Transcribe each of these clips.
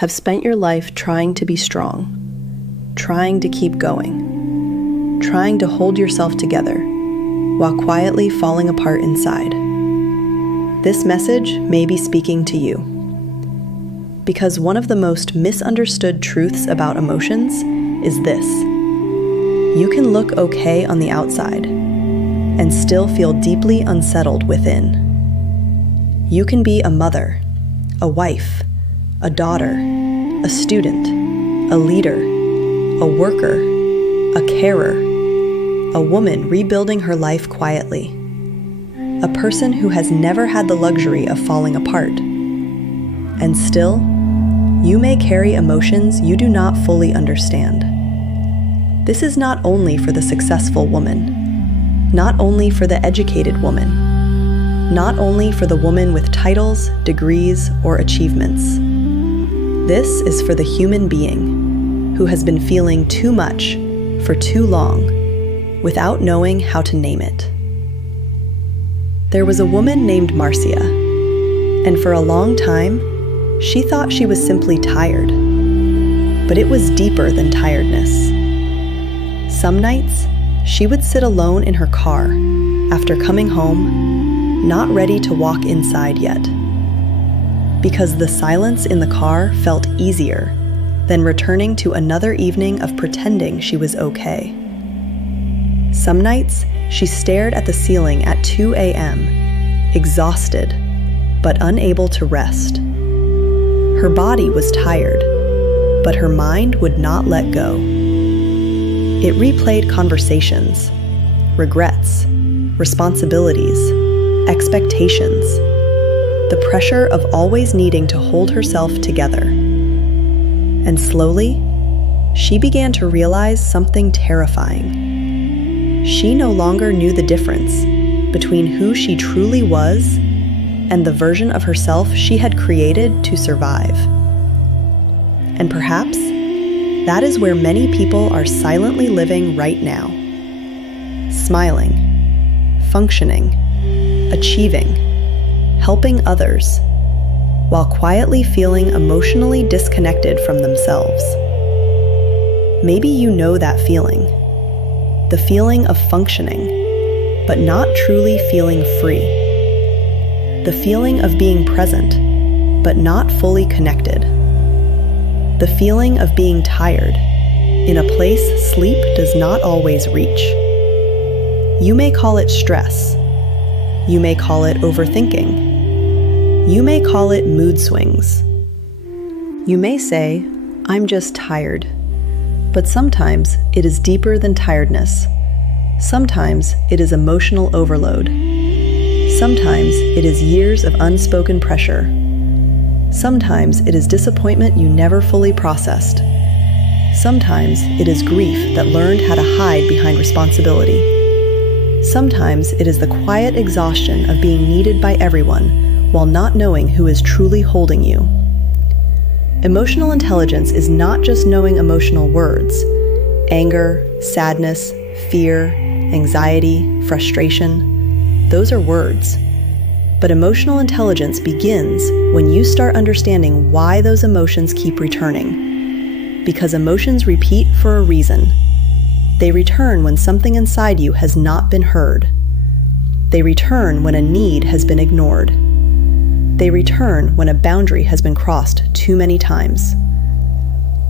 have spent your life trying to be strong, trying to keep going, trying to hold yourself together, while quietly falling apart inside. This message may be speaking to you. Because one of the most misunderstood truths about emotions is this: you can look okay on the outside and still feel deeply unsettled within. You can be a mother, a wife, a daughter, a student, a leader, a worker, a carer, a woman rebuilding her life quietly, a person who has never had the luxury of falling apart. And still, you may carry emotions you do not fully understand. This is not only for the successful woman, not only for the educated woman, not only for the woman with titles, degrees, or achievements. This is for the human being who has been feeling too much for too long without knowing how to name it. There was a woman named Marcia, and for a long time, she thought she was simply tired. But it was deeper than tiredness. Some nights, she would sit alone in her car after coming home, not ready to walk inside yet. Because the silence in the car felt easier than returning to another evening of pretending she was okay. Some nights, she stared at the ceiling at 2 a.m., exhausted, but unable to rest. Her body was tired, but her mind would not let go. It replayed conversations, regrets, responsibilities, expectations, the pressure of always needing to hold herself together. And slowly, she began to realize something terrifying. She no longer knew the difference between who she truly was and the version of herself she had created to survive. And perhaps that is where many people are silently living right now. Smiling, functioning, achieving, helping others, while quietly feeling emotionally disconnected from themselves. Maybe you know that feeling, the feeling of functioning, but not truly feeling free. The feeling of being present, but not fully connected. The feeling of being tired, in a place sleep does not always reach. You may call it stress. You may call it overthinking. You may call it mood swings. You may say, "I'm just tired." But sometimes it is deeper than tiredness. Sometimes it is emotional overload. Sometimes it is years of unspoken pressure. Sometimes it is disappointment you never fully processed. Sometimes it is grief that learned how to hide behind responsibility. Sometimes it is the quiet exhaustion of being needed by everyone while not knowing who is truly holding you. Emotional intelligence is not just knowing emotional words: anger, sadness, fear, anxiety, frustration. Those are words. But emotional intelligence begins when you start understanding why those emotions keep returning. Because emotions repeat for a reason. They return when something inside you has not been heard. They return when a need has been ignored. They return when a boundary has been crossed too many times.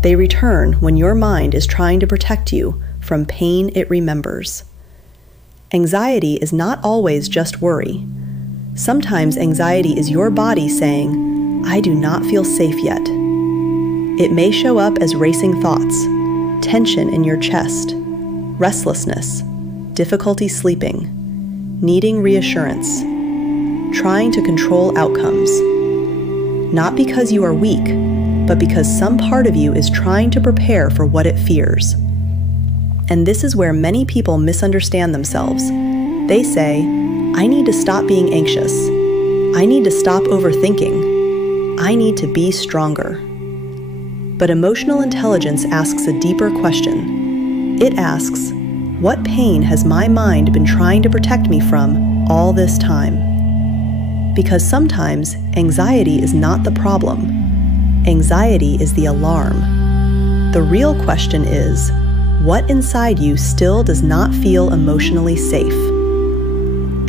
They return when your mind is trying to protect you from pain it remembers. Anxiety is not always just worry. Sometimes anxiety is your body saying, "I do not feel safe yet." It may show up as racing thoughts, tension in your chest, restlessness, difficulty sleeping, needing reassurance, trying to control outcomes. Not because you are weak, but because some part of you is trying to prepare for what it fears. And this is where many people misunderstand themselves. They say, "I need to stop being anxious. I need to stop overthinking. I need to be stronger." But emotional intelligence asks a deeper question. It asks, what pain has my mind been trying to protect me from all this time? Because sometimes anxiety is not the problem. Anxiety is the alarm. The real question is, what inside you still does not feel emotionally safe?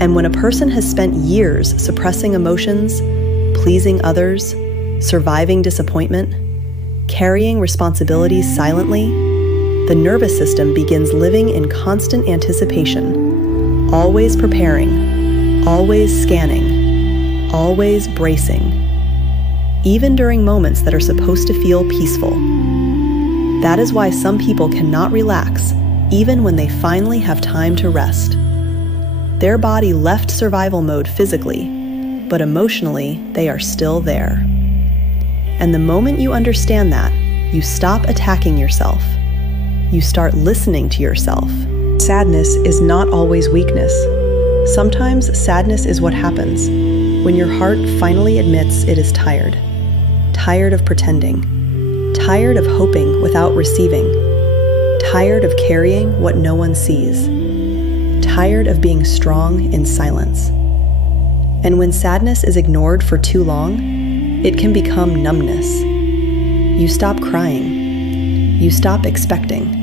And when a person has spent years suppressing emotions, pleasing others, surviving disappointment, carrying responsibilities silently, the nervous system begins living in constant anticipation, always preparing, always scanning, always bracing, even during moments that are supposed to feel peaceful. That is why some people cannot relax, even when they finally have time to rest. Their body left survival mode physically, but emotionally, they are still there. And the moment you understand that, you stop attacking yourself. You start listening to yourself. Sadness is not always weakness. Sometimes sadness is what happens when your heart finally admits it is tired. Tired of pretending. Tired of hoping without receiving. Tired of carrying what no one sees. Tired of being strong in silence. And when sadness is ignored for too long, it can become numbness. You stop crying. You stop expecting.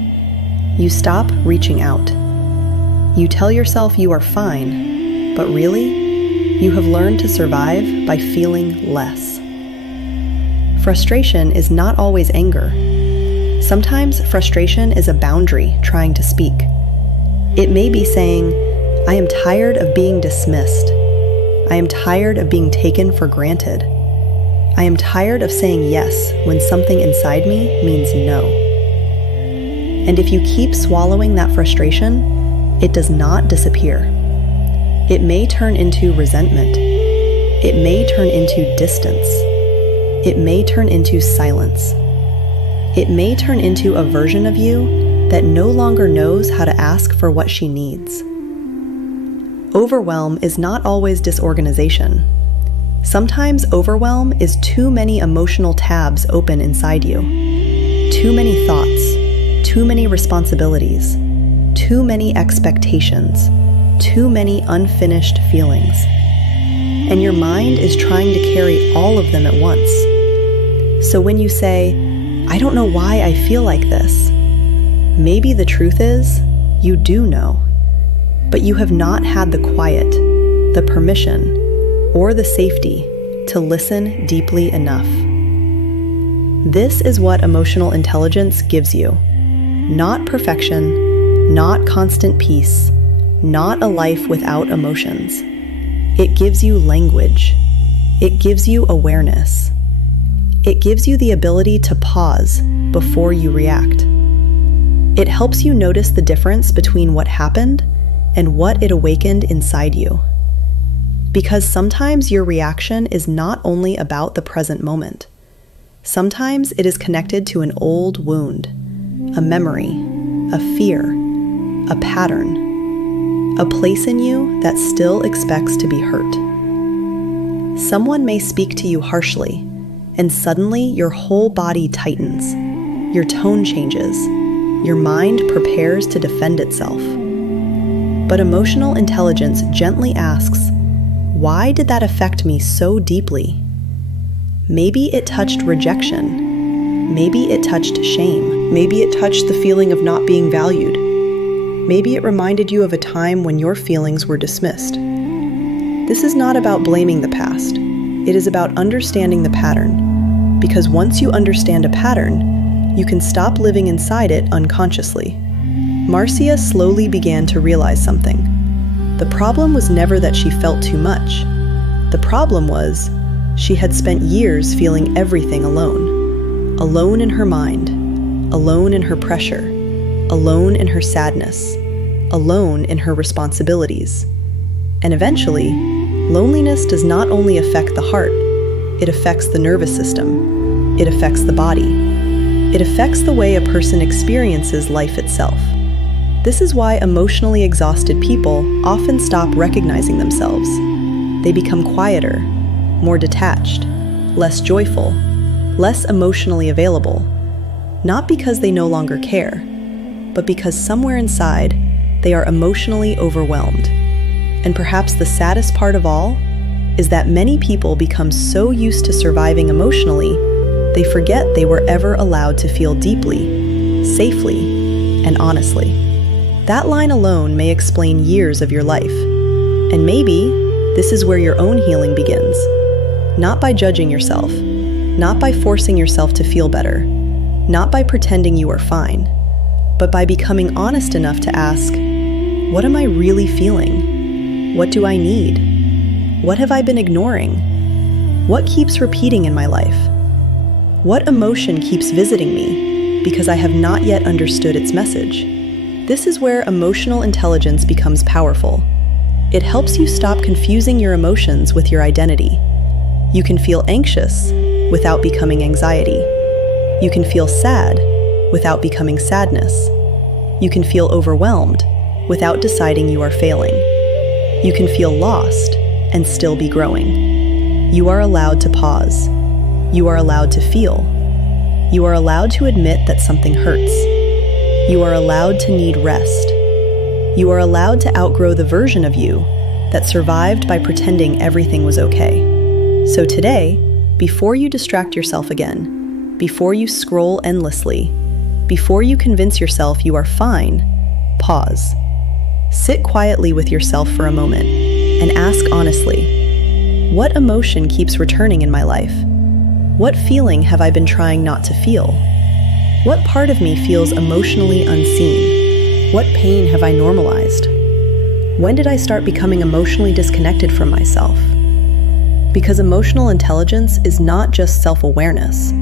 You stop reaching out. You tell yourself you are fine, but really, you have learned to survive by feeling less. Frustration is not always anger. Sometimes frustration is a boundary trying to speak. It may be saying, I am tired of being dismissed. I am tired of being taken for granted. I am tired of saying yes when something inside me means no. And if you keep swallowing that frustration, it does not disappear. It may turn into resentment. It may turn into distance. It may turn into silence. It may turn into a version of you that no longer knows how to ask for what she needs. Overwhelm is not always disorganization. Sometimes overwhelm is too many emotional tabs open inside you. Too many thoughts, too many responsibilities, too many expectations, too many unfinished feelings. And your mind is trying to carry all of them at once. So when you say, I don't know why I feel like this, maybe the truth is, you do know, but you have not had the quiet, the permission, or the safety to listen deeply enough. This is what emotional intelligence gives you. Not perfection, not constant peace, not a life without emotions. It gives you language. It gives you awareness. It gives you the ability to pause before you react. It helps you notice the difference between what happened and what it awakened inside you. Because sometimes your reaction is not only about the present moment. Sometimes it is connected to an old wound, a memory, a fear, a pattern, a place in you that still expects to be hurt. Someone may speak to you harshly, and suddenly your whole body tightens, your tone changes, your mind prepares to defend itself. But emotional intelligence gently asks, why did that affect me so deeply? Maybe it touched rejection. Maybe it touched shame. Maybe it touched the feeling of not being valued. Maybe it reminded you of a time when your feelings were dismissed. This is not about blaming the past. It is about understanding the pattern. Because once you understand a pattern, you can stop living inside it unconsciously. Marcia slowly began to realize something. The problem was never that she felt too much. The problem was, she had spent years feeling everything alone. Alone in her mind, alone in her pressure, alone in her sadness, alone in her responsibilities. And eventually, loneliness does not only affect the heart, it affects the nervous system, it affects the body, it affects the way a person experiences life itself. This is why emotionally exhausted people often stop recognizing themselves. They become quieter, more detached, less joyful, less emotionally available, not because they no longer care, but because somewhere inside, they are emotionally overwhelmed. And perhaps the saddest part of all is that many people become so used to surviving emotionally they forget they were ever allowed to feel deeply, safely, and honestly. That line alone may explain years of your life. And maybe this is where your own healing begins. Not by judging yourself, not by forcing yourself to feel better, not by pretending you are fine, but by becoming honest enough to ask, what am I really feeling? What do I need? What have I been ignoring? What keeps repeating in my life? What emotion keeps visiting me because I have not yet understood its message? This is where emotional intelligence becomes powerful. It helps you stop confusing your emotions with your identity. You can feel anxious without becoming anxiety. You can feel sad without becoming sadness. You can feel overwhelmed without deciding you are failing. You can feel lost and still be growing. You are allowed to pause. You are allowed to feel. You are allowed to admit that something hurts. You are allowed to need rest. You are allowed to outgrow the version of you that survived by pretending everything was okay. So today, before you distract yourself again, before you scroll endlessly, before you convince yourself you are fine, pause. Sit quietly with yourself for a moment and ask honestly, what emotion keeps returning in my life? What feeling have I been trying not to feel? What part of me feels emotionally unseen? What pain have I normalized? When did I start becoming emotionally disconnected from myself? Because emotional intelligence is not just self-awareness,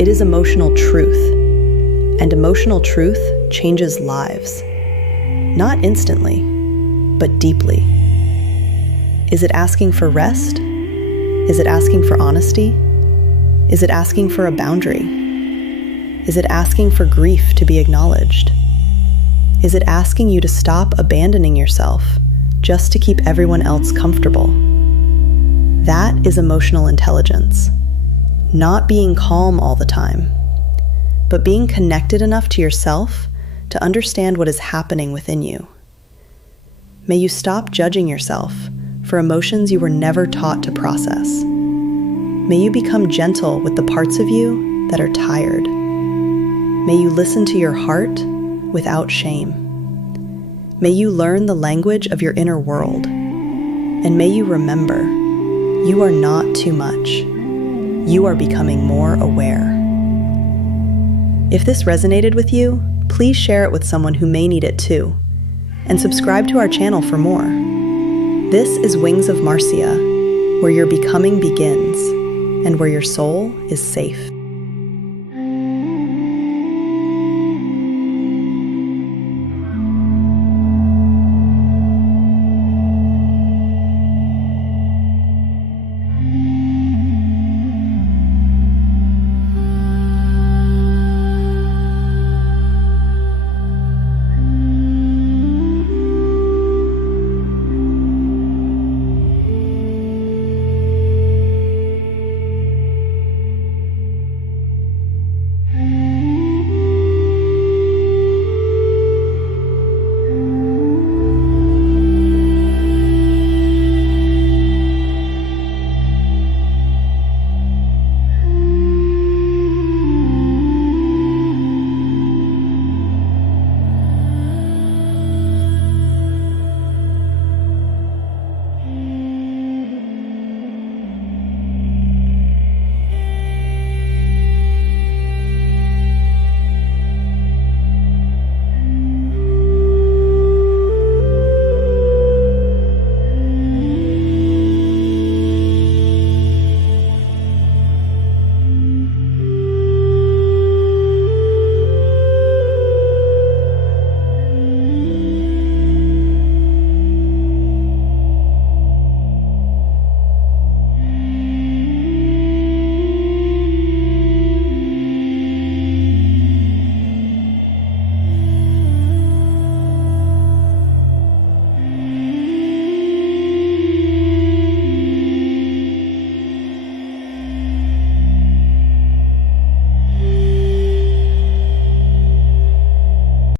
it is emotional truth. And emotional truth changes lives. Not instantly, but deeply. Is it asking for rest? Is it asking for honesty? Is it asking for a boundary? Is it asking for grief to be acknowledged? Is it asking you to stop abandoning yourself just to keep everyone else comfortable? That is emotional intelligence. Not being calm all the time, but being connected enough to yourself to understand what is happening within you. May you stop judging yourself for emotions you were never taught to process. May you become gentle with the parts of you that are tired. May you listen to your heart without shame. May you learn the language of your inner world. And may you remember, you are not too much. You are becoming more aware. If this resonated with you, please share it with someone who may need it too. And subscribe to our channel for more. This is Wings of Marcia, where your becoming begins and where your soul is safe.